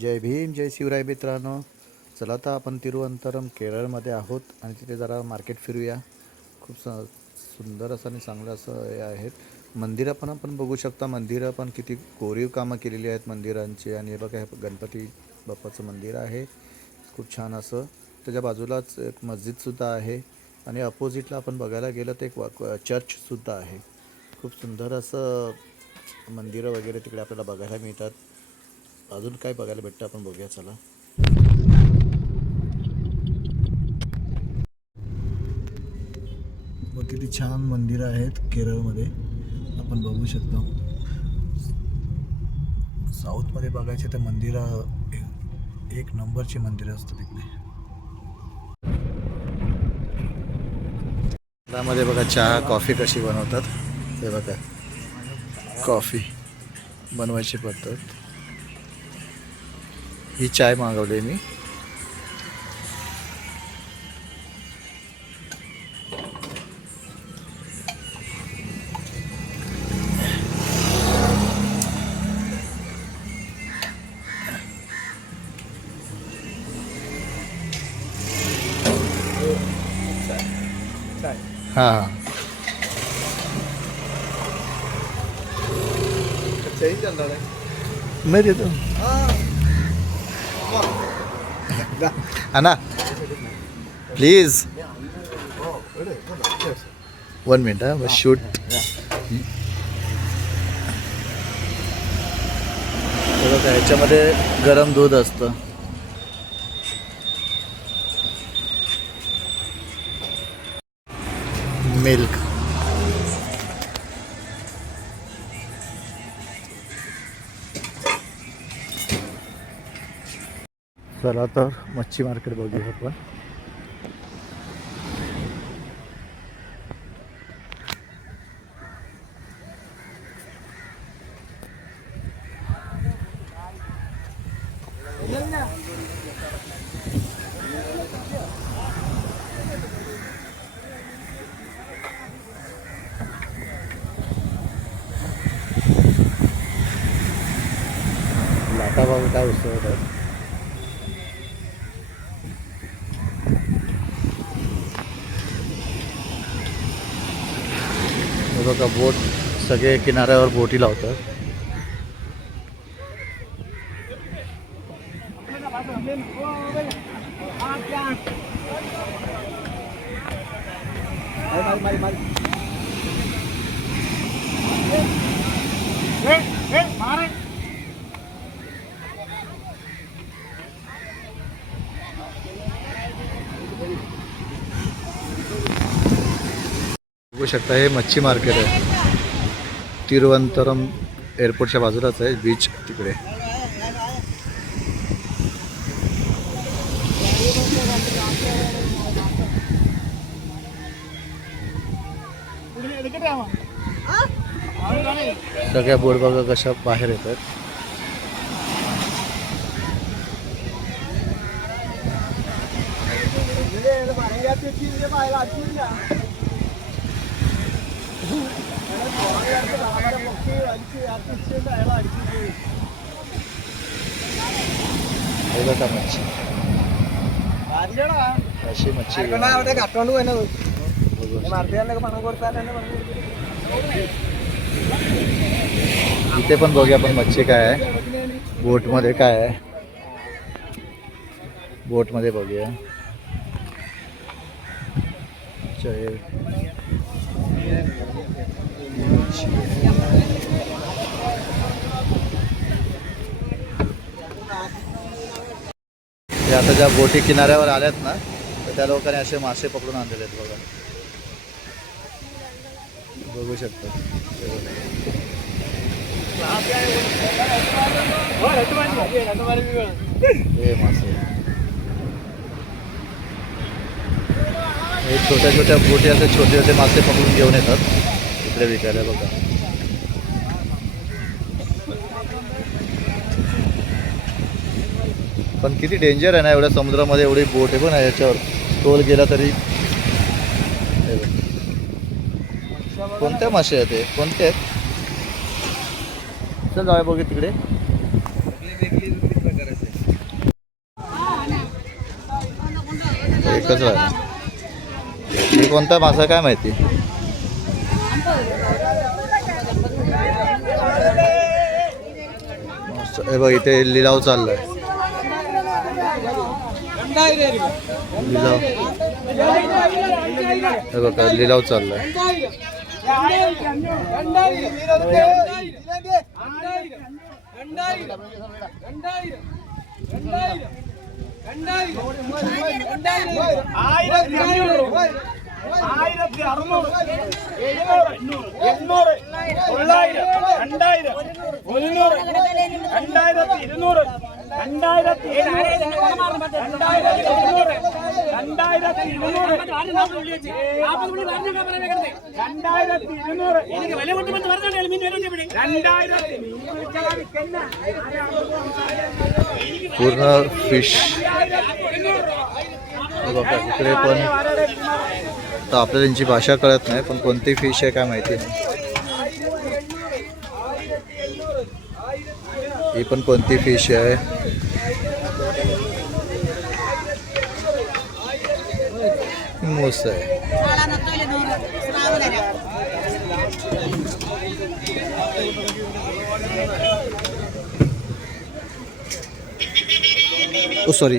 जय भीम जय शिवराय मित्रांनो. चला तर आपण तिरुवनंतपुरम केरळमध्ये आहोत आणि तिथे जरा मार्केट फिरूया. खूप सुंदर असं आणि चांगलं असं हे आहेत. मंदिरं पण आपण बघू शकता. मंदिरं पण किती कोरीव कामं केलेली आहेत मंदिरांची. आणि हे बघा, हे गणपती बाप्पाचं मंदिर आहे खूप छान असं. त्याच्या बाजूलाच एक मस्जिदसुद्धा आहे आणि अपोजिटला आपण बघायला गेलं तर एक चर्चसुद्धा आहे. खूप सुंदर असं मंदिरं वगैरे तिकडे आपल्याला बघायला मिळतात. अजून काय बघायला भेटतं आपण बघूया चला. मग किती छान मंदिरं आहेत केरळमध्ये आपण बघू शकतो. साऊथमध्ये बघायचे तर मंदिरं एक नंबरची मंदिरं असतात तिकडे. त्यामध्ये बघा चहा कॉफी कशी बनवतात ते बघा. कॉफी बनवायची पद्धत. ही चाय मागवली मी. हां मैं देता हूँ. अन्ना प्लीज 1 मिनिट बस शूट. ह्याच्यामध्ये गरम दूध असतं. मिल्क. चला तर मच्छी मार्केट बघूया आपण. लाटा बाबू काय उत्सव आहे. बघा बोट, सगळे किनाऱ्यावर बोटी लावतात. बघू शकता हे मच्छी मार्केट आहे. तिरुवनंतपुरम एअरपोर्टच्या बाजूलाच आहे बीच तिकडे. सगळ्या बोट बघा कशा बाहेर येतात. मच्छी अशी मच्छी इथे पण बघूया आपण मच्छी काय आहे. बोटमध्ये काय आहे, बोटमध्ये बघूया. आता ज्या बोटी किनाऱ्यावर आल्यात ना, तर त्या लोकांनी असे मासे पकडून आणलेले आहेत बघा. बघू शकता हे मासे. हे छोट्या छोट्या बोटी असे छोटे छोटे मासे पकडून घेऊन येतात इकडे विकायला बघा. पण किती डेंजर आहे ना एवढ्या समुद्रामध्ये एवढी बोट आहे पण याच्यावर तोल गेला तरी. कोणत्या मासे आहेत ते, कोणते आहेत? चल जाऊया बघू तिकडे. एकच राहिला. हे कोणता मासा काय माहिती. हे बघ इथे लिलाव चाललाय. लिलाव हे बघा लिलाव चाललाय. पूर्ण फिश बघा इकडे पण. तर आपल्याला त्यांची भाषा कळत नाही पण कोणती फिश आहे काय माहिती नाही. ही पण कोणती फिश आहे. मूस आहे. ओ सॉरी.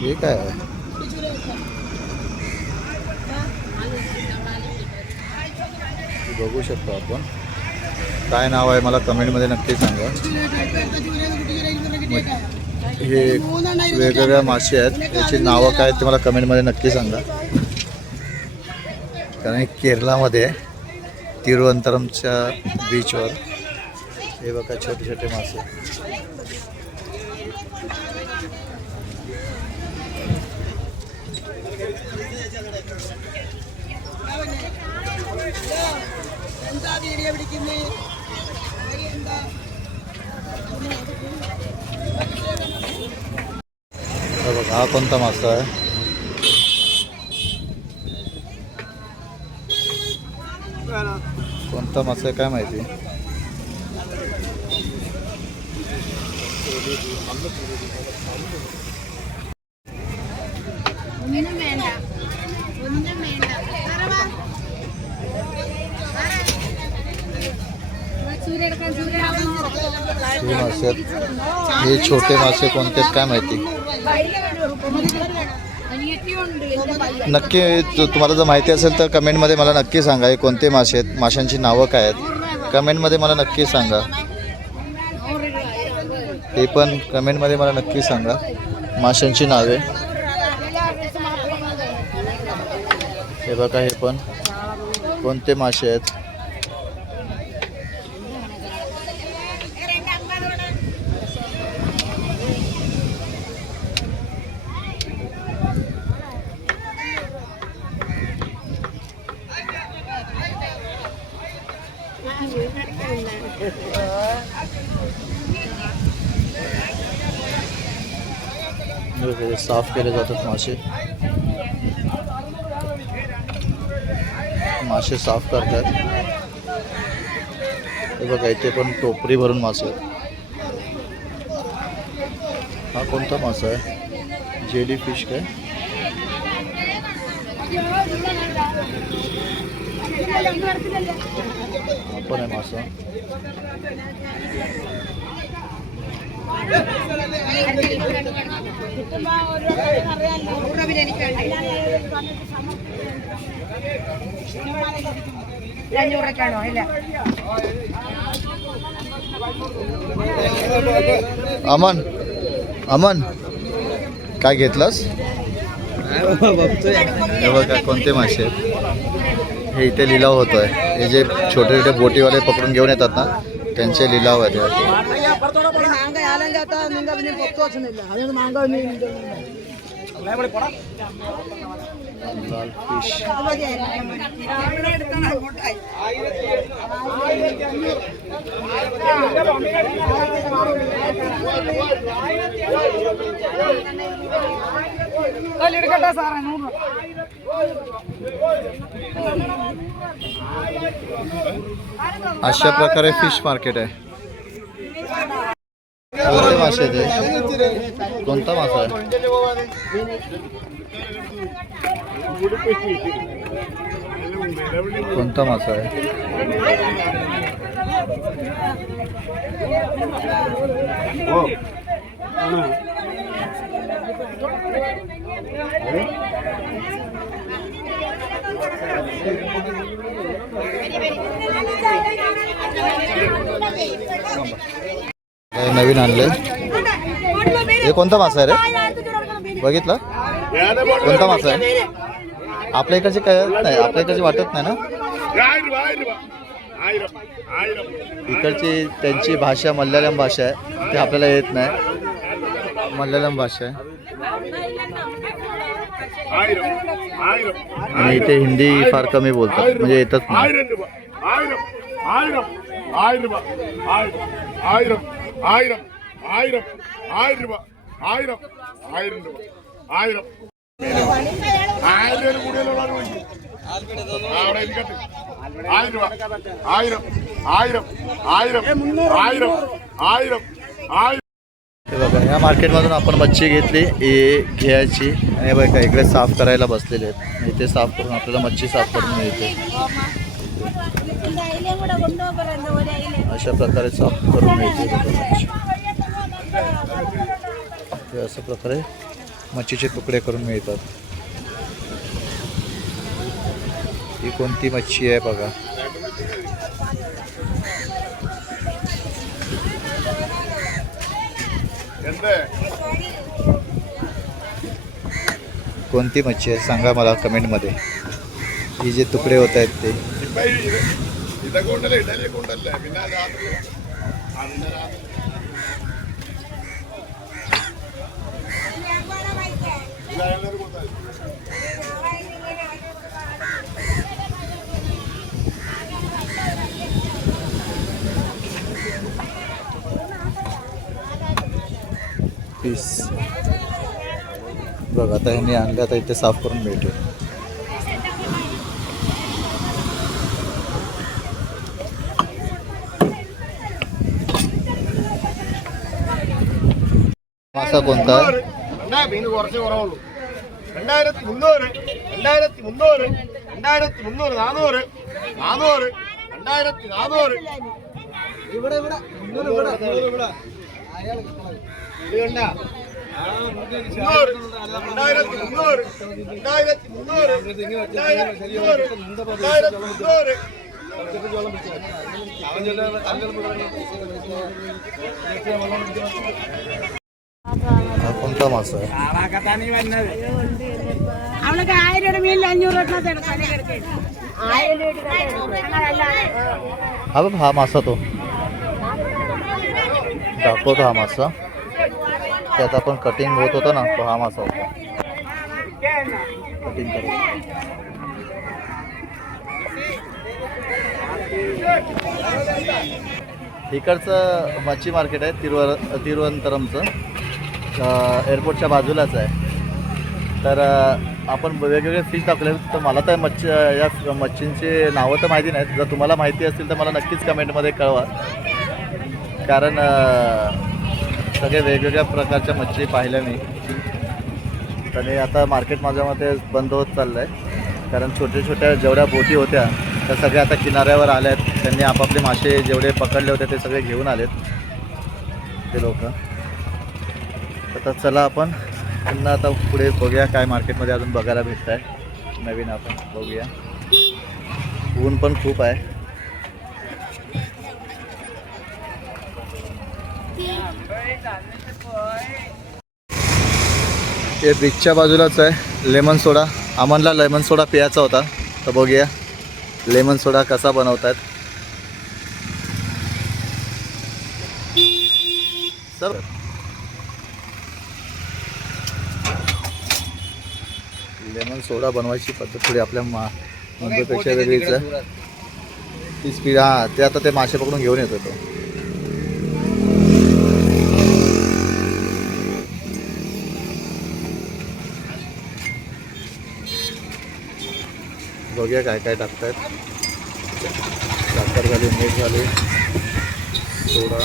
हे काय आहे. बघू शकतो आपण. काय नाव आहे मला कमेंटमध्ये नक्की सांगा. हे वेगवेगळ्या मासे आहेत याची नावं काय ते मला कमेंटमध्ये नक्की सांगा. कारण हे केरळामध्ये तिरुवनंतपुरमच्या बीचवर. हे बघा छोटे छोटे मासे. बघा हा कोणता मासा आहे. कोणता मासा आहे काय माहिती. मासे हे छोटे मासे कोणते काय माहिती. नक्की तुम्हाला जर माहिती असेल तर कमेंटमध्ये मला नक्की सांगा. हे कोणते मासे आहेत. माशांची नावं काय आहेत कमेंटमध्ये मला नक्की सांगा. हे पण कमेंटमध्ये मला नक्की सांगा माशांची नावे. हे बघा हे पण कोणते मासे आहेत. साफ केले जातात मासे. मासे साफ करतात. हे बघा इथे पण टोपरी भरून मासे आहेत. हा कोणता मासा आहे. जेली फिश काय. हा पण आहे मासा. अमन अमन काय घेतलंस. हे बघा कोणते मासे आहेत. हे इथे लिलाव होतोय. हे जे छोटे छोटे बोटीवाले पकडून घेऊन येतात ना त्यांचे लिलाव आहेत. लाल फिश. अशा प्रकारे फिश मार्केट आहे. कोणते मासे ते? कोणता मासा आहे? कोणता मासा आहे? नवीन आणले. हे कोणता मासा आहे रे? बघितलं कोणता मासा आहे? आपल्या इकडचे काय नाही, आपल्या इकडचे वाटत नाही ना. इकडची त्यांची भाषा मल्याळम भाषा आहे, ते आपल्याला येत नाही. मल्याळम भाषा आहे आणि इथे हिंदी फार कमी बोलतात, म्हणजे येतच नाही. हे बघा, या मार्केटमधून आपण मच्छी घेतली घ्यायची आणि बघा इकडे साफ करायला बसलेले आहेत. इथे साफ करून आपल्याला मच्छी साफ करून मिळते. अशा प्रकारे साफ करून मिळते मच्छी. अशा प्रकारे मच्छीचे तुकडे करून मिळतात. ही कोणती मच्छी आहे बघा. कोणती मच्छी आहे सांगा मला कमेंटमध्ये. ही जे तुकडे होत आहेत ते पीस बघ. आता ह्यांनी आणलं, आता इथे साफ करून मिळते. मासा कोणता? 2300 कोणता मासा आहे? हा बघ, हा मासा तो दाखवतो. हा मासा त्यात आपण कटिंग होत होता ना, तो हा मासा होता. कटिंग करून इकडचं मच्छी मार्केट आहे तिरुवनंतपुरमचं, एअरपोर्टच्या बाजूलाच आहे. तर आपण वेगवेगळे फिश दाखवले. तर मला तर या मच्छींची नावं तर माहिती नाहीत. जर तुम्हाला माहिती असतील तर मला नक्कीच कमेंटमध्ये कळवा, कारण सगळे वेगवेगळ्या प्रकारच्या मच्छी पाहिल्या मी. आणि आता मार्केट माझ्या मते बंद होत चाललं आहे, कारण छोट्या जेवढ्या बोटी होत्या त्या सगळ्या आता किनाऱ्यावर आल्या आहेत. त्यांनी आपापले मासे जेवढे पकडले होते ते सगळे घेऊन आलेत ते लोक. आता चला आपण पुन्हा आता पुढे बघूया काय मार्केटमध्ये अजून बघायला भेटत आहे नवीन. आपण बघूया. ऊन पण खूप आहे. हे बीचच्या बाजूलाच आहे लेमन सोडा. आम्हाला लेमन सोडा प्यायचा होता, तर बघूया लेमन सोडा कसा बनवतात. सर लेमन सोडा बनवायची पद्धत थोडी आपल्या मुंबईपेक्षा वेगळीच आहे. ती स्पीड, हां ते आता ते मासे पकडून घेऊन येतो तो. बघूया काय काय टाकतायत. साखर झाली, मीठ झाली, सोडा.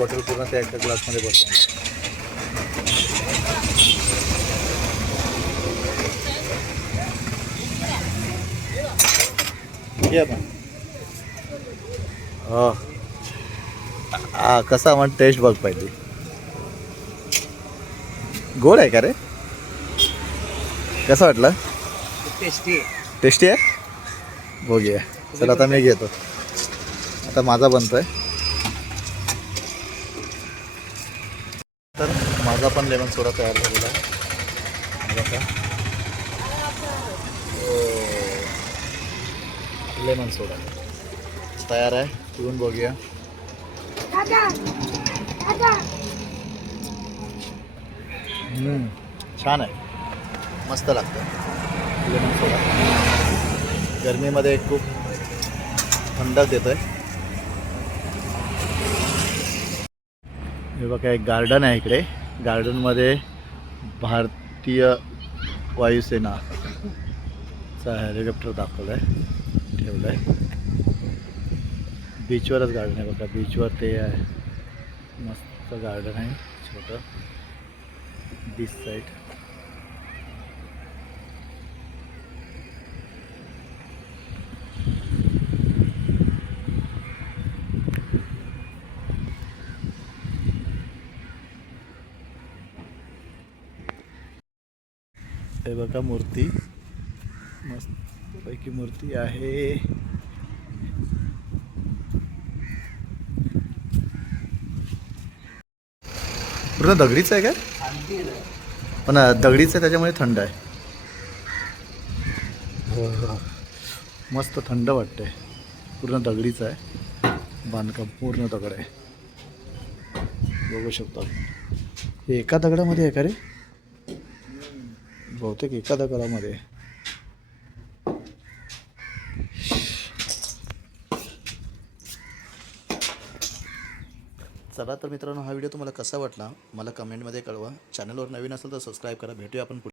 बॉटल पूर्ण त्या एका ग्लासमध्ये बसवून. घे आपण. हो कसा मग टेस्ट बघ पाहिजे. गोड आहे का रे? कसं वाटलं? टेस्टी आहे. बघूया. चला आता मी घेतो. आता माझा बनतोय. तर माझा पण लेमन सोडा तयार झालेला आहे. लेमन सोडा तयार आहे. पिऊन बघूया. छान आहे. मस्त लागतं लेमन सोडा. गरमीमध्ये खूप थंडक देतोय. हे बघा एक गार्डन आहे इकडे. गार्डनमध्ये भारतीय वायुसेनाचा हेलिकॉप्टर दाखवलं आहे, ठेवलं आहे. बीचवरच गार्डन आहे बघा. बीचवर ते आहे. मस्त गार्डन आहे छोटं बीच साईड. हे बघा मूर्ती, मस्त पैकी मूर्ती आहे. पूर्ण दगडीच आहे का? पण दगडीच आहे त्याच्यामुळे थंड आहे. हो मस्त थंड वाटतंय. पूर्ण दगडीच आहे बांधकाम. पूर्ण दगड आहे बघू शकता. हे एका दगडामध्ये आहे का रे? बहुतेक एका दगडामध्ये. चला तर मित्रांनो, हा व्हिडिओ तुम्हाला कसा वाटला मला कमेंटमध्ये कळवा. चॅनलवर नवीन असेल तर सबस्क्राईब करा. भेटूया आपण पुढे.